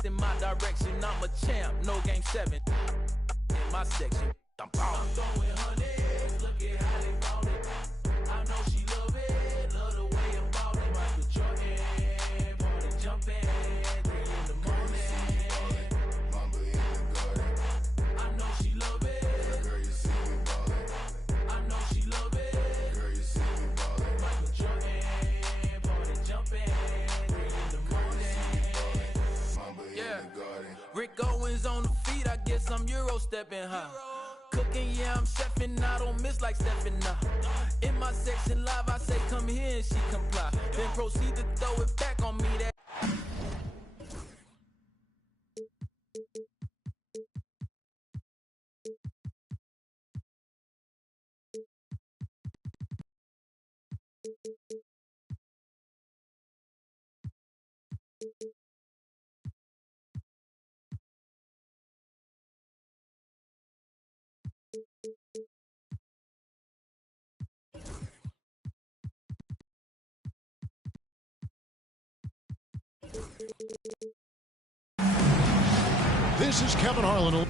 looked in my direction. I'm a champ, no game 7. In my section, I'm throwing hundreds. Look at how they ball it. I know she love it. Love the way I'm ballin'. Michael Jordan, party jumping. 3 in the morning. Mamba in the garden. I know she love it. Girl, you see me ballin'. I know she love it. Girl, you see me ballin'. Michael Jordan, party jumping. 3 in the morning. Mamba in the garden. Rick Owens on the feet, I guess I'm Euro stepping high. Cooking, yeah, I'm chefing, I don't miss like stepping now. In my section live, I say come here and she comply. Then proceed to throw it back on me. That This is Kevin Harlan.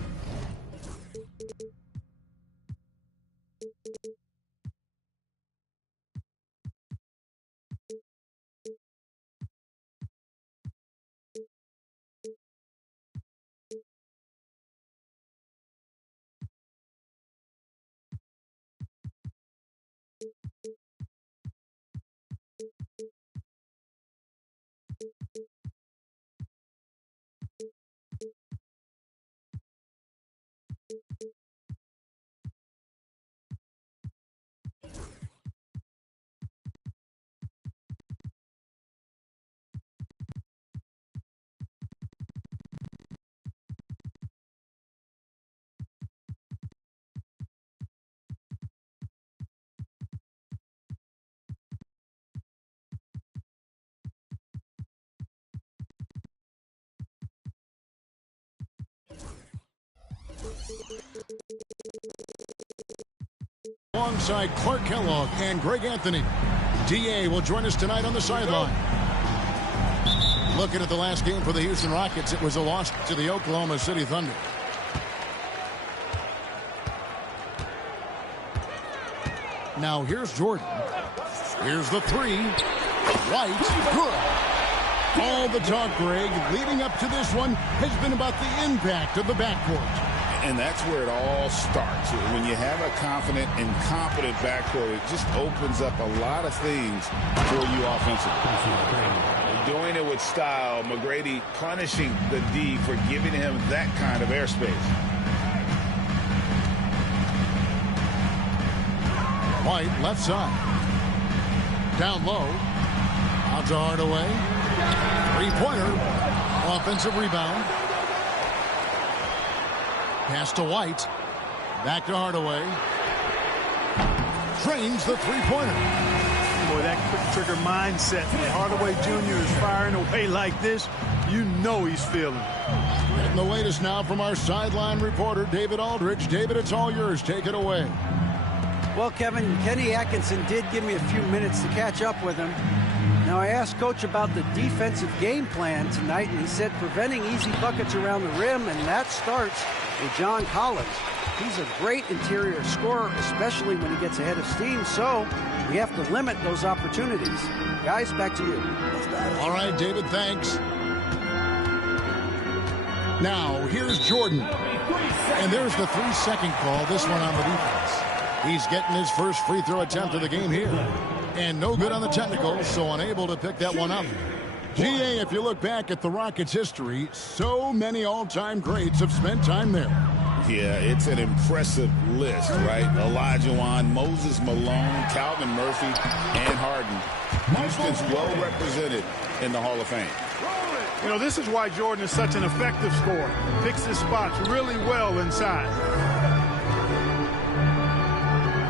Alongside Clark Kellogg and Greg Anthony. DA will join us tonight on the sideline. Looking at the last game for the Houston Rockets, it was a loss to the Oklahoma City Thunder. Now here's Jordan. Here's the three. White, good. All the talk, Greg, leading up to this one has been about the impact of the backcourt. And that's where it all starts. When you have a confident and competent backcourt, it just opens up a lot of things for you offensively. Doing it with style, McGrady punishing the D for giving him that kind of airspace. White, left side. Down low. Out to Hardaway. Three-pointer. Offensive rebound. Pass to White. Back to Hardaway. Drains the three-pointer. Boy, that quick trigger mindset. When Hardaway Jr. is firing away like this, you know he's feeling it. Getting the latest now from our sideline reporter, David Aldridge. David, it's all yours. Take it away. Well, Kevin, Kenny Atkinson did give me a few minutes to catch up with him. Now, I asked Coach about the defensive game plan tonight, and he said preventing easy buckets around the rim, and that starts with John Collins. He's a great interior scorer, especially when he gets ahead of steam, so we have to limit those opportunities. Guys, back to you. All right, David, thanks. Now, here's Jordan. And there's the 3-second call, this one on the defense. He's getting his first free throw attempt of the game here. And no good on the technical, so unable to pick that one up. GA, if you look back at the Rockets' history, so many all-time greats have spent time there. Yeah, it's an impressive list, right? Olajuwon, Moses Malone, Calvin Murphy, and Harden. Houston's well represented in the Hall of Fame. You know, this is why Jordan is such an effective scorer. Picks his spots really well inside.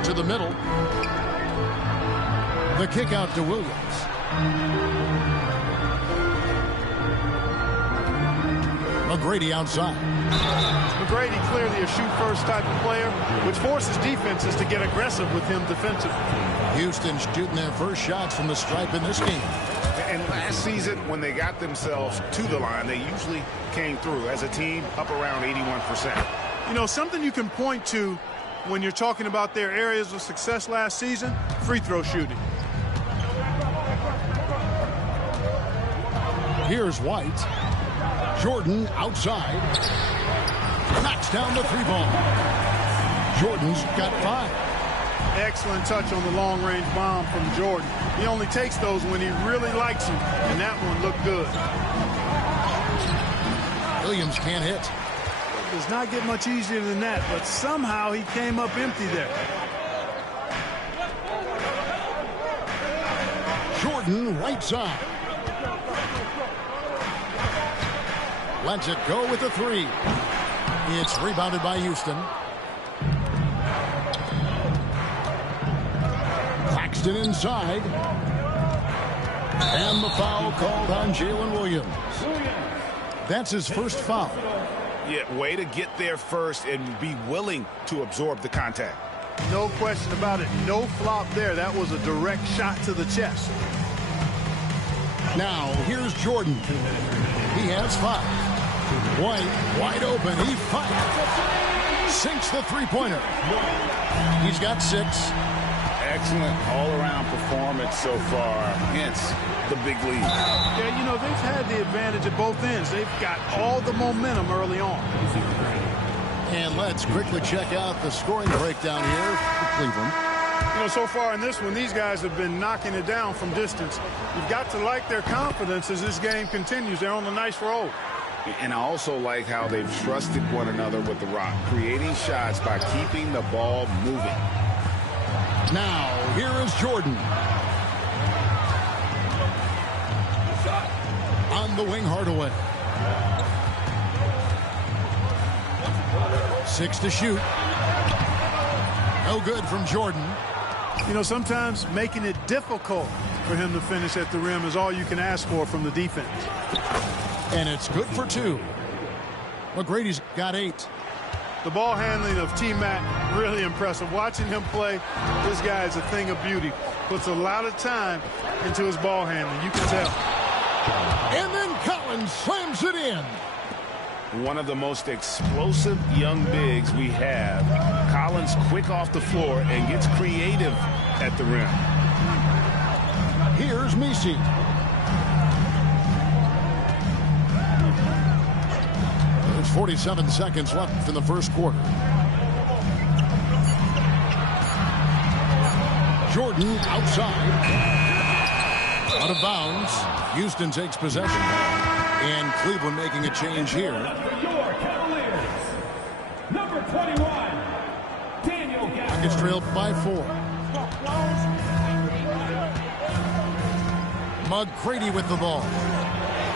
To the middle. The kick out to Williams. McGrady outside. McGrady clearly a shoot-first type of player, which forces defenses to get aggressive with him defensively. Houston shooting their first shots from the stripe in this game. And last season, when they got themselves to the line, they usually came through as a team up around 81%. You know, something you can point to when you're talking about their areas of success last season, free throw shooting. Here's White. Jordan outside. Knocks down the three ball. Jordan's got 5. Excellent touch on the long-range bomb from Jordan. He only takes those when he really likes them, and that one looked good. Williams can't hit. It does not get much easier than that, but somehow he came up empty there. Jordan right side. Lets it go with the 3. It's rebounded by Houston. Claxton inside. And the foul called on Jalen Williams. That's his first foul. Yeah, way to get there first and be willing to absorb the contact. No question about it. No flop there. That was a direct shot to the chest. Now, here's Jordan. He has 5. White, wide open. He fires. Sinks the three-pointer. He's got 6. Excellent all-around performance so far, hence the big lead. Yeah, you know, they've had the advantage at both ends. They've got all the momentum early on. And let's quickly check out the scoring breakdown here for Cleveland. You know, so far in this one, these guys have been knocking it down from distance. You've got to like their confidence as this game continues. They're on a nice roll. And I also like how they've trusted one another with the rock, creating shots by keeping the ball moving. Now, here is Jordan. On the wing, Hardaway. 6 to shoot. No good from Jordan. You know, sometimes making it difficult for him to finish at the rim is all you can ask for from the defense. And it's good for 2. McGrady's got 8. The ball handling of T-Mac, really impressive. Watching him play, this guy is a thing of beauty. Puts a lot of time into his ball handling, you can tell. And then Collins slams it in. One of the most explosive young bigs we have. Collins quick off the floor and gets creative at the rim. Here's Messi. There's 47 seconds left in the first quarter. Jordan outside. Out of bounds. Houston takes possession. And Cleveland making a change here. Your Cavaliers, number 21, Daniel Gafford. Rockets trail by 4. McGrady with the ball.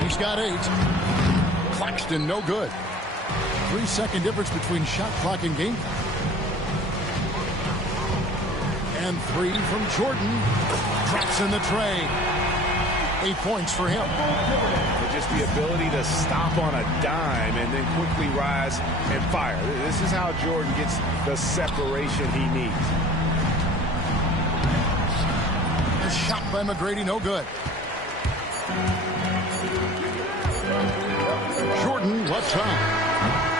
He's got 8. Claxton no good. 3-second difference between shot clock and game clock. And 3 from Jordan. Drops in the tray. 8 points for him. Just the ability to stop on a dime and then quickly rise and fire. This is how Jordan gets the separation he needs. A shot by McGrady, no good. Jordan left side.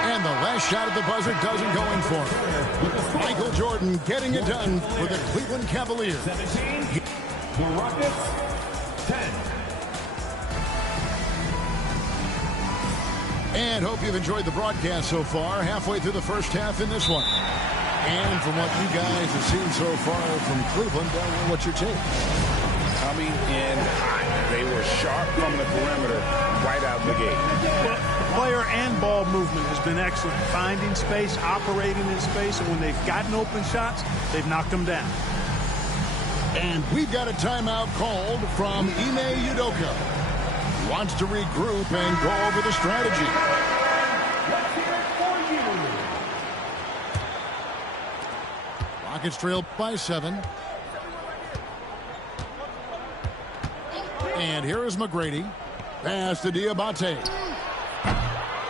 And the last shot at the buzzer doesn't go in for him. Michael Jordan getting it done for the Cleveland Cavaliers. 17, the Rockets, 10. And hope you've enjoyed the broadcast so far. Halfway through the first half in this one. And from what you guys have seen so far from Cleveland, what's your take? Coming in hot. They were sharp from the perimeter right out the gate. Well, the player and ball movement has been excellent. Finding space, operating in space, and when they've gotten open shots, they've knocked them down. And we've got a timeout called from Ime Udoka. Wants to regroup and go over the strategy. Let's hear it for you. Rockets trail by 7. And here is McGrady. Pass to Diabate.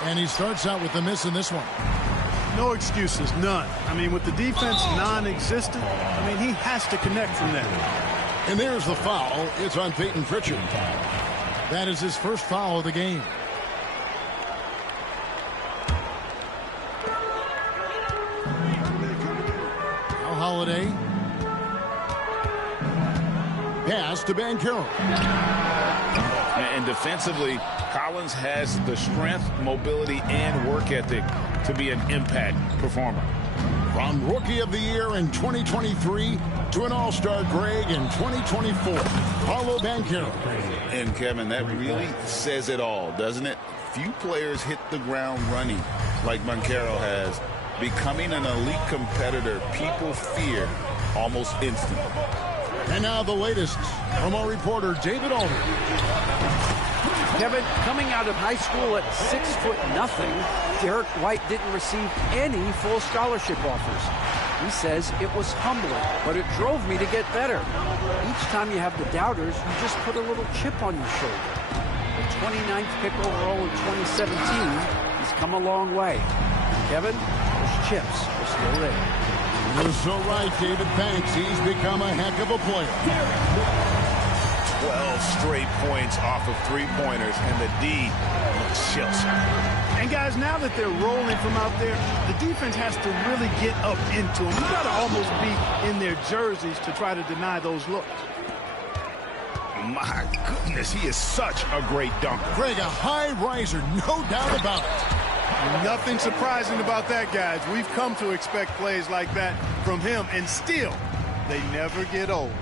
And he starts out with the miss in this one. No excuses, none. I mean, with the defense non-existent, I mean, he has to connect from there. And there's the foul. It's on Peyton Pritchard. That is his first foul of the game. Now Holiday. Pass to Banchero. And defensively, Collins has the strength, mobility, and work ethic to be an impact performer. From Rookie of the Year in 2023 to an All-Star grade in 2024, Paolo Banchero. And, Kevin, that really says it all, doesn't it? Few players hit the ground running like Banchero has. Becoming an elite competitor, people fear almost instantly. And now the latest from our reporter, David Alder. Kevin, coming out of high school at 6'0", Derek White didn't receive any full scholarship offers. He says it was humbling, but it drove me to get better. Each time you have the doubters, you just put a little chip on your shoulder. The 29th pick overall in 2017, he's come a long way. Kevin, those chips are still there. You're so right, David Banks. He's become a heck of a player. 12 straight points off of three-pointers, and the D looks chill. And guys, now that they're rolling from out there, the defense has to really get up into them. You got to almost be in their jerseys to try to deny those looks. My goodness, he is such a great dunker. Greg, a high riser, no doubt about it. Nothing surprising about that, guys. We've come to expect plays like that from him, and still, they never get old.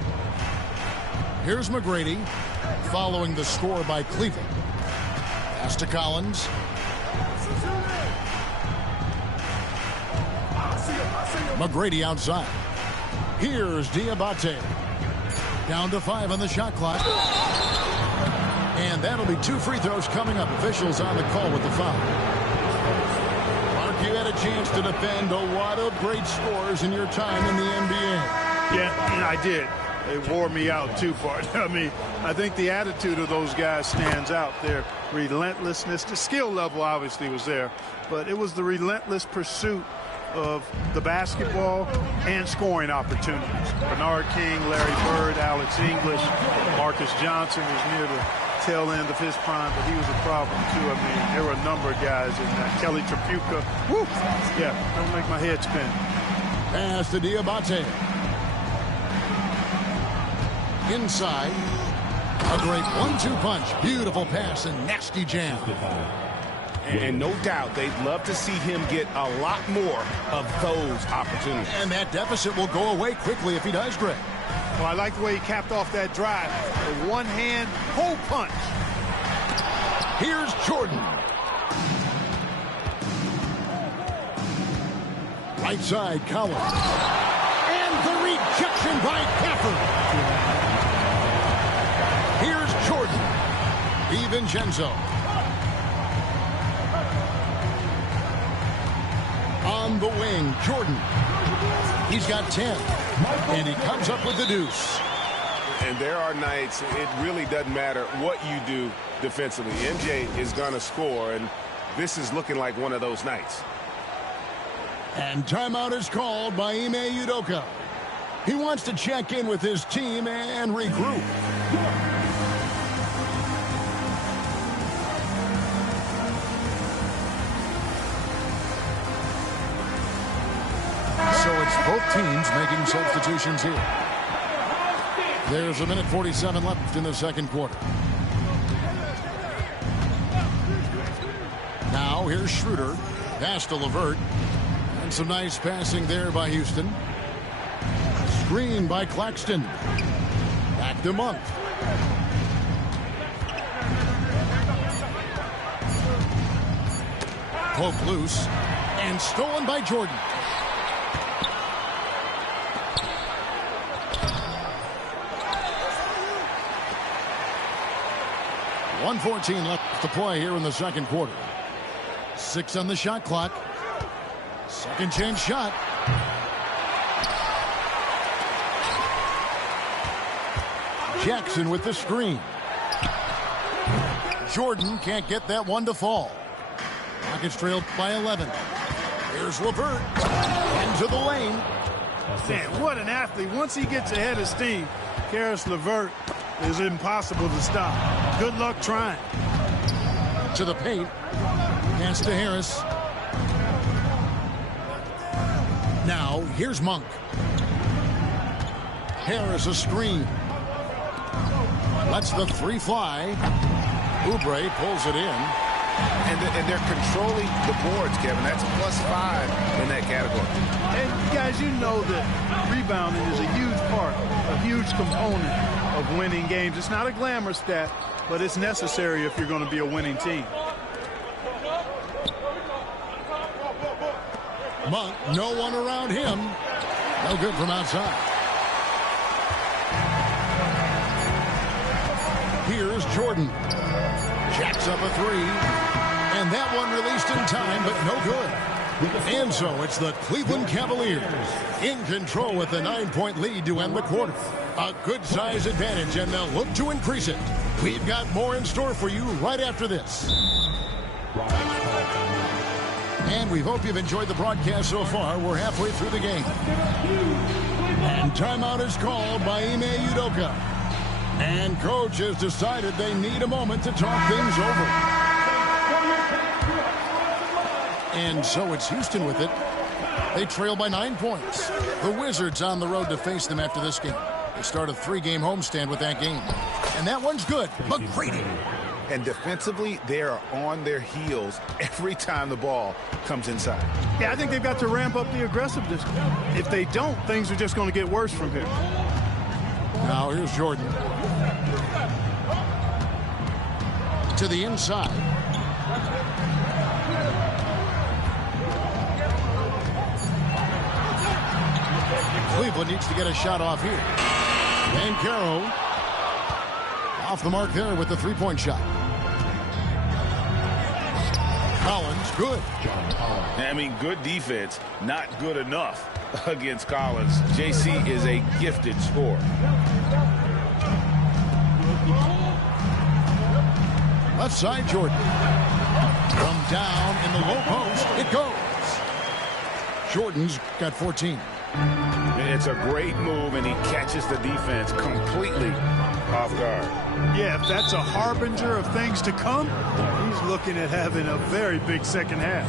Here's McGrady following the score by Cleveland. Pass to Collins. McGrady outside. Here's Diabate. Down to 5 on the shot clock. And that'll be 2 free throws coming up. Officials on the call with the foul. Mark, you had a chance to defend a lot of great scores in your time in the NBA. Yeah, and I did. It wore me out too far. I mean, I think the attitude of those guys stands out. Their relentlessness, the skill level obviously was there, but it was the relentless pursuit of the basketball and scoring opportunities. Bernard King, Larry Bird, Alex English, Marcus Johnson was near the tail end of his prime, but he was a problem too. I mean, there were a number of guys in that. Kelly Tripucka. Woo! Yeah, don't make my head spin. Pass to Diabate. Inside. A great 1-2 punch. Beautiful pass and nasty jam. And no doubt they'd love to see him get a lot more of those opportunities. And that deficit will go away quickly if he does, Greg. Well, I like the way he capped off that drive. A one-hand hole punch. Here's Jordan. Right side, Collins. And the rejection by Gafford. Here's Jordan. DiVincenzo. On the wing, Jordan. He's got 10. And he comes up with the deuce. And there are nights it really doesn't matter what you do defensively. MJ is going to score, and this is looking like one of those nights. And timeout is called by Ime Udoka. He wants to check in with his team and regroup. So it's both teams making substitutions here. There's a minute 47 left in the second quarter. Now here's Schroeder. Pass to LeVert. And some nice passing there by Houston. Screen by Claxton. Back to Monk. Poke loose. And stolen by Jordan. .114 left to play here in the second quarter. 6 on the shot clock. Second chance shot. Jackson with the screen. Jordan can't get that one to fall. Rockets trailed by 11. Here's LeVert. Into the lane. Man, what an athlete. Once he gets ahead of steam, Karis LeVert is impossible to stop. Good luck trying. To the paint. Pass to Harris. Now, here's Monk. Harris a screen. Lets the three fly. Oubre pulls it in. And they're controlling the boards, Kevin. That's +5 in that category. And guys, you know that rebounding is a huge part, a huge component of winning games. It's not a glamour stat, but it's necessary if you're going to be a winning team. Monk, no one around him. No good from outside. Here's Jordan. Jacks up a three. And that one released in time, but no good. And so it's the Cleveland Cavaliers in control with a 9-point lead to end the quarter. A good size advantage, and they'll look to increase it. We've got more in store for you right after this. And we hope you've enjoyed the broadcast so far. We're halfway through the game. And timeout is called by Ime Udoka. And coach has decided they need a moment to talk things over. And so it's Houston with it. They trail by 9 points. The Wizards on the road to face them after this game. They start a 3-game homestand with that game. And that one's good. McGrady. And defensively, they are on their heels every time the ball comes inside. Yeah, I think they've got to ramp up the aggressiveness. If they don't, things are just going to get worse from here. Now here's Jordan. To the inside. Cleveland needs to get a shot off here. Banchero off the mark there with the three-point shot. Collins, good. I mean, good defense, not good enough against Collins. JC is a gifted scorer. Left side, Jordan. From down in the low post, it goes. Jordan's got 14. It's a great move, and he catches the defense completely off guard. Yeah, if that's a harbinger of things to come, he's looking at having a very big second half.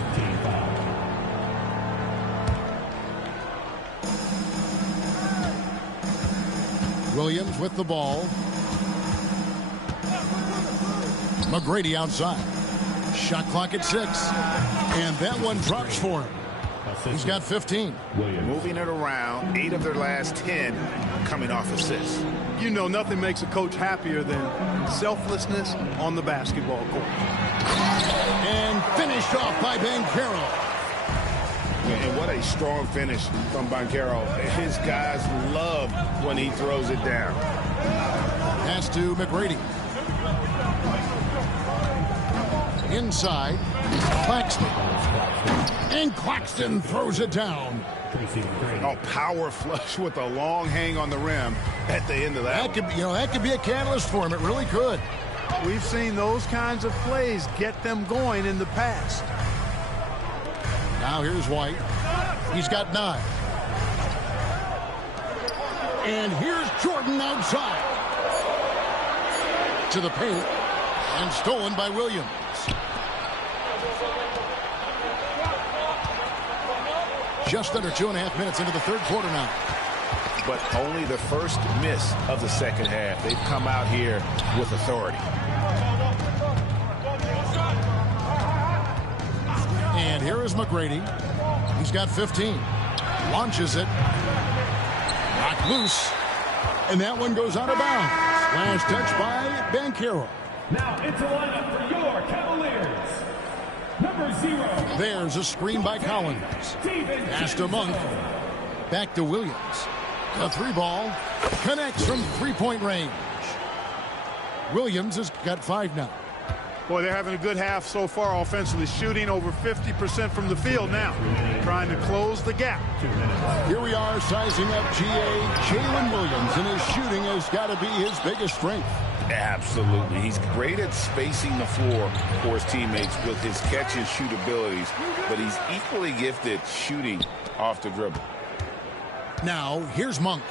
Williams with the ball. McGrady outside. Shot clock at 6. And that one drops for him. He's got 15. Moving it around, 8 of their last 10 coming off assists. You know, nothing makes a coach happier than selflessness on the basketball court. And finished off by Banchero. And what a strong finish from Banchero. His guys love when he throws it down. Pass to McGrady. Inside, Claxton. And Claxton throws it down. Oh, power flush with a long hang on the rim at the end of that. That could be a catalyst for him. It really could. We've seen those kinds of plays get them going in the past. Now here's White. He's got 9. And here's Jordan outside. To the paint. And stolen by Williams. Just under 2.5 minutes into the third quarter now. But only the first miss of the second half. They've come out here with authority. And here is McGrady. He's got 15. Launches it. Knocked loose. And that one goes out of bounds. Last touch by Banchero. Now into lineup for your Cavaliers. Number 0. There's a screen by Collins. Pass to Monk. Back to Williams. The 3-ball connects from 3-point range. Williams has got 5 now. Boy, they're having a good half so far offensively, shooting over 50% from the field now, trying to close the gap. Here we are sizing up Jalen Williams, and his shooting has got to be his biggest strength. Absolutely. He's great at spacing the floor for his teammates with his catch and shoot abilities, but he's equally gifted shooting off the dribble. Now, here's Monk.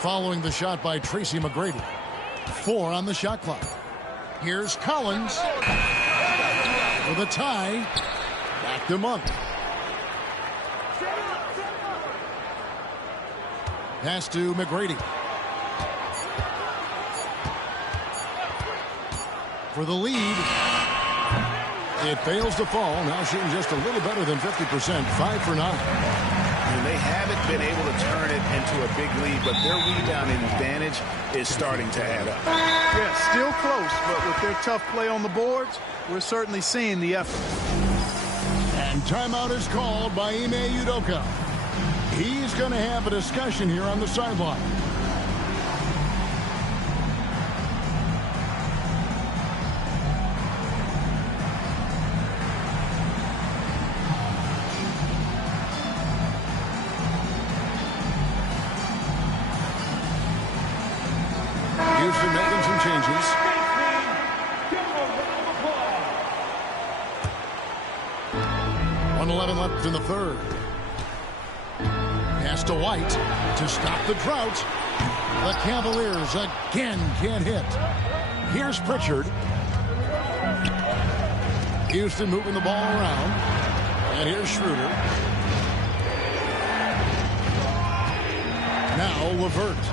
following the shot by Tracy McGrady. 4 on the shot clock. Here's Collins with a tie. Back to Monk. Pass to McGrady. For the lead. It fails to fall. Now shooting just a little better than 50%. 5 for 9. And they haven't been able to turn it into a big lead, but their rebounding advantage is starting to add up. Yeah, still close, but with their tough play on the boards, we're certainly seeing the effort. And timeout is called by Ime Udoka. He's going to have a discussion here on the sideline. Houston making some changes. 1:11 left in the third. Pass to White to stop the drought. The Cavaliers again can't hit. Here's Pritchard. Houston moving the ball around. And here's Schroeder. Now LeVert.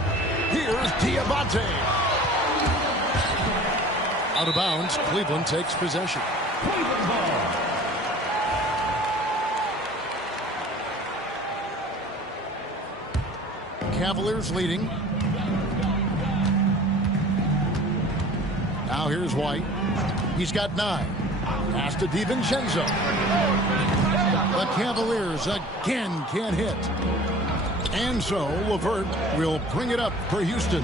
Here's Diabate. Out of bounds. Cleveland takes possession. Cleveland ball. Cavaliers leading. Now here's White. He's got 9. Pass to DiVincenzo. The Cavaliers again can't hit. And so LeVert will bring it up for Houston.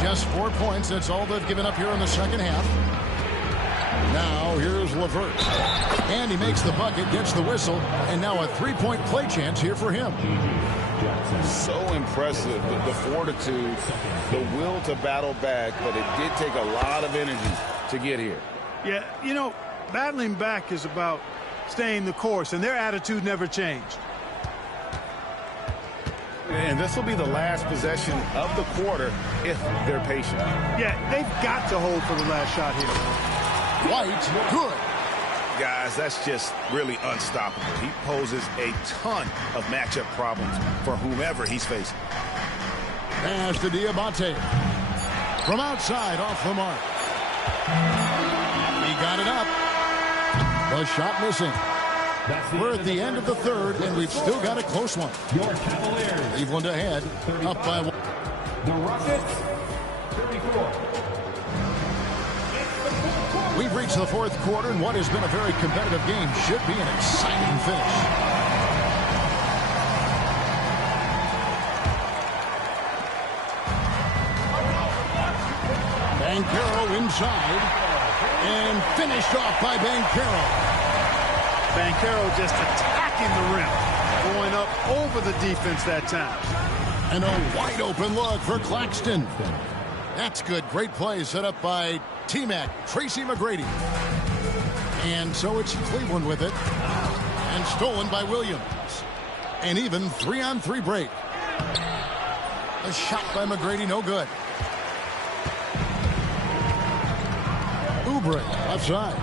Just 4 points. That's all they've given up here in the second half. Now here's LeVert. And he makes the bucket, gets the whistle, and now a 3-point play chance here for him. So impressive, the fortitude, the will to battle back, but it did take a lot of energy to get here. Yeah, you know, battling back is about staying the course, and their attitude never changed. And this will be the last possession of the quarter if they're patient. Yeah, they've got to hold for the last shot here. White, good. Guys, that's just really unstoppable. He poses a ton of matchup problems for whomever he's facing. Pass to Diabate. From outside, off the mark. He got it up. The shot missing. We're at the end of the third, and we've still got a close one. Your Cavaliers. Cleveland ahead, up by 1. The Rockets, 34. We've reached the fourth quarter, and what has been a very competitive game should be an exciting finish. Banchero inside, and finished off by Banchero. Banchero just attacking the rim, going up over the defense that time. And a wide open look for Claxton. That's good. Great play set up by T-Mac, Tracy McGrady. And so it's Cleveland with it. And stolen by Williams. An even 3-on-3 break. A shot by McGrady, no good. Oubre outside.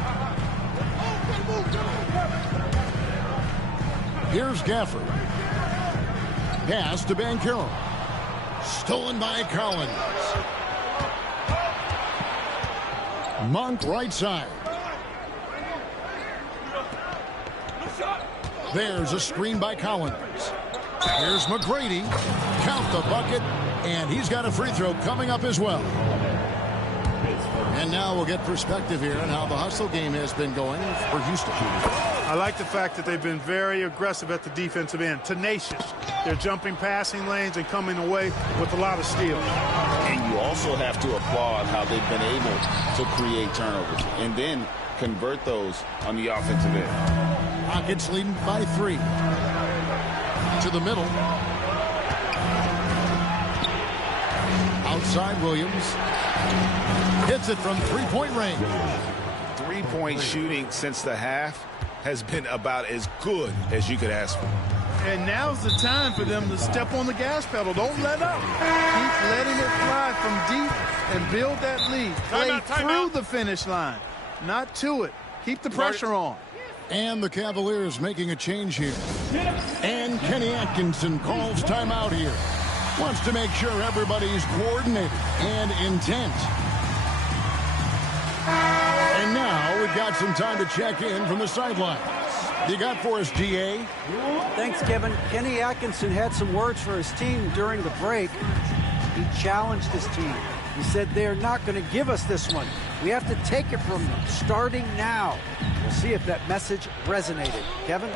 Here's Gafford. Pass to Banchero. Stolen by Collins. Monk right side. There's a screen by Collins. Here's McGrady. Count the bucket. And he's got a free throw coming up as well. And now we'll get perspective here on how the hustle game has been going for Houston. I like the fact that they've been very aggressive at the defensive end. Tenacious. They're jumping passing lanes and coming away with a lot of steals. And you also have to applaud how they've been able to create turnovers and then convert those on the offensive end. Rockets leading by 3. To the middle. Outside Williams. Hits it from 3-point range. 3-point shooting since the half has been about as good as you could ask for. And now's the time for them to step on the gas pedal. Don't let up. Keep letting it fly from deep and build that lead. Play through the finish line, not to it. Keep the pressure on. And the Cavaliers making a change here. And Kenny Atkinson calls timeout here. Wants to make sure everybody's coordinated and intent. And now we've got some time to check in from the sidelines. You got for us, DA? Thanks, Kevin. Kenny Atkinson had some words for his team during the break. He challenged his team. He said they're not going to give us this one. We have to take it from them, starting now. We'll see if that message resonated. Kevin?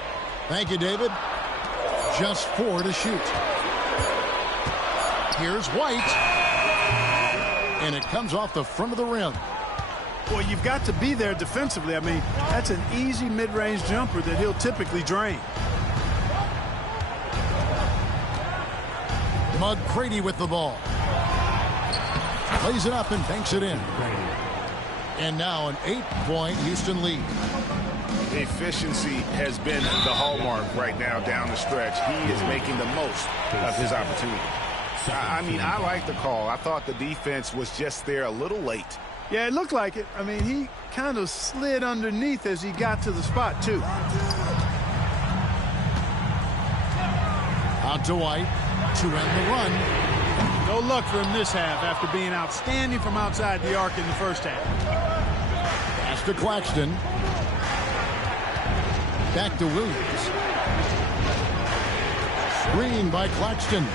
Thank you, David. Just 4 to shoot. Here's White. And it comes off the front of the rim. Well, you've got to be there defensively. I mean, that's an easy mid-range jumper that he'll typically drain. McGrady with the ball. Plays it up and banks it in. And now an 8-point Houston lead. Efficiency has been the hallmark right now down the stretch. He is making the most of his opportunity. I mean, I like the call. I thought the defense was just there a little late. Yeah, it looked like it. I mean, he kind of slid underneath as he got to the spot, too. Out to White to end the run. No luck for him this half after being outstanding from outside the arc in the first half. Pass to Claxton. Back to Williams. Screen by Claxton.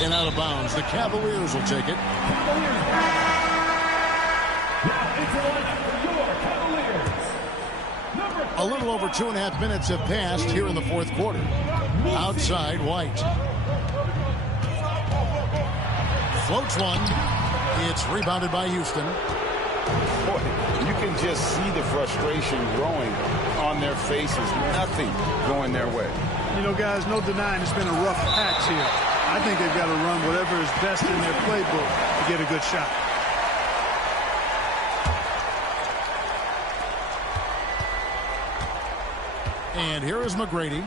And out of bounds. The Cavaliers will take it. A little over 2.5 minutes have passed here in the fourth quarter. Outside, White. Floats one. It's rebounded by Houston. Boy, you can just see the frustration growing on their faces. Nothing going their way. You know, guys, no denying it's been a rough patch here. I think they've got to run whatever is best in their playbook to get a good shot. And here is McGrady.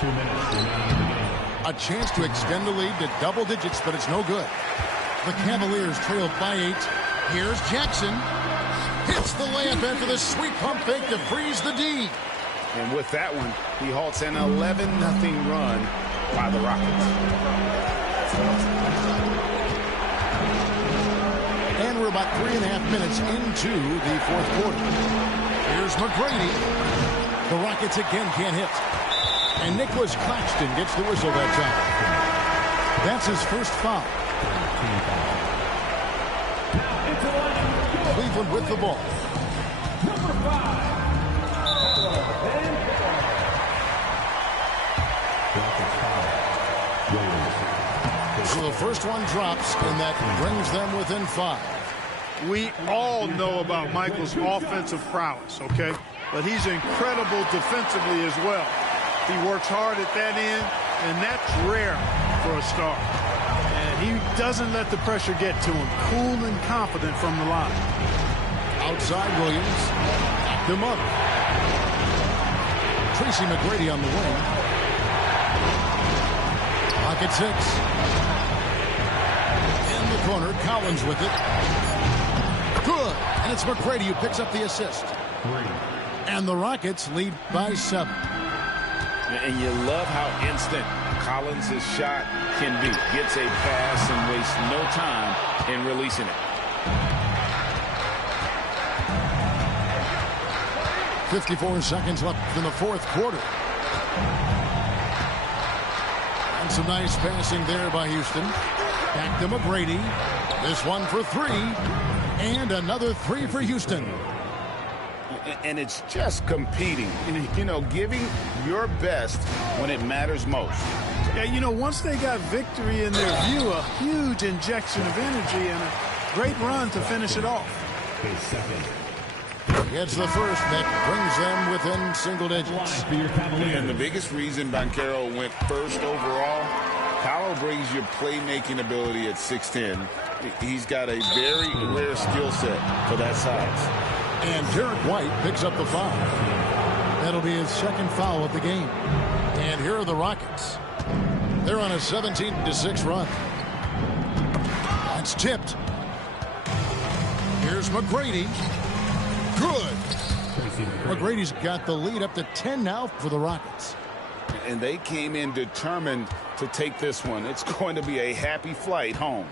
2 minutes remaining. A chance to extend the lead to double digits, but it's no good. The Cavaliers trail by 8. Here's Jackson. Hits the layup after the sweet pump fake to freeze the D. And with that one, he halts an 11-0 run by the Rockets. And we're about 3.5 minutes into the fourth quarter. Here's McGrady. The Rockets again can't hit. And Nicholas Claxton gets the whistle that time. That's his first foul. Cleveland with the ball. Number 5. So the first one drops, and that brings them within 5. We all know about Michael's offensive prowess, okay? But he's incredible defensively as well. He works hard at that end, and that's rare for a star. And he doesn't let the pressure get to him. Cool and confident from the line. Outside Williams. Back to Mother. Tracy McGrady on the wing. Pocket 6. In the corner, Collins with it. Good. And it's McGrady who picks up the assist. And the Rockets lead by 7. And you love how instant Collins' shot can be. Gets a pass and wastes no time in releasing it. 54 seconds left in the fourth quarter. And some nice passing there by Houston. Back to McGrady. This one for 3. And another 3 for Houston. And it's just competing, you know, giving your best when it matters most. Yeah, you know, once they got victory in their view, a huge injection of energy and a great run to finish it off. Gets the first that brings them within single digits. And the biggest reason Banchero went first overall, Paolo brings your playmaking ability at 6'10". He's got a very rare skill set for that size. And Derek White picks up the foul. That'll be his second foul of the game. And here are the Rockets. They're on a 17-6 run. It's tipped. Here's McGrady. Good. McGrady's got the lead up to 10 now for the Rockets. And they came in determined to take this one. It's going to be a happy flight home.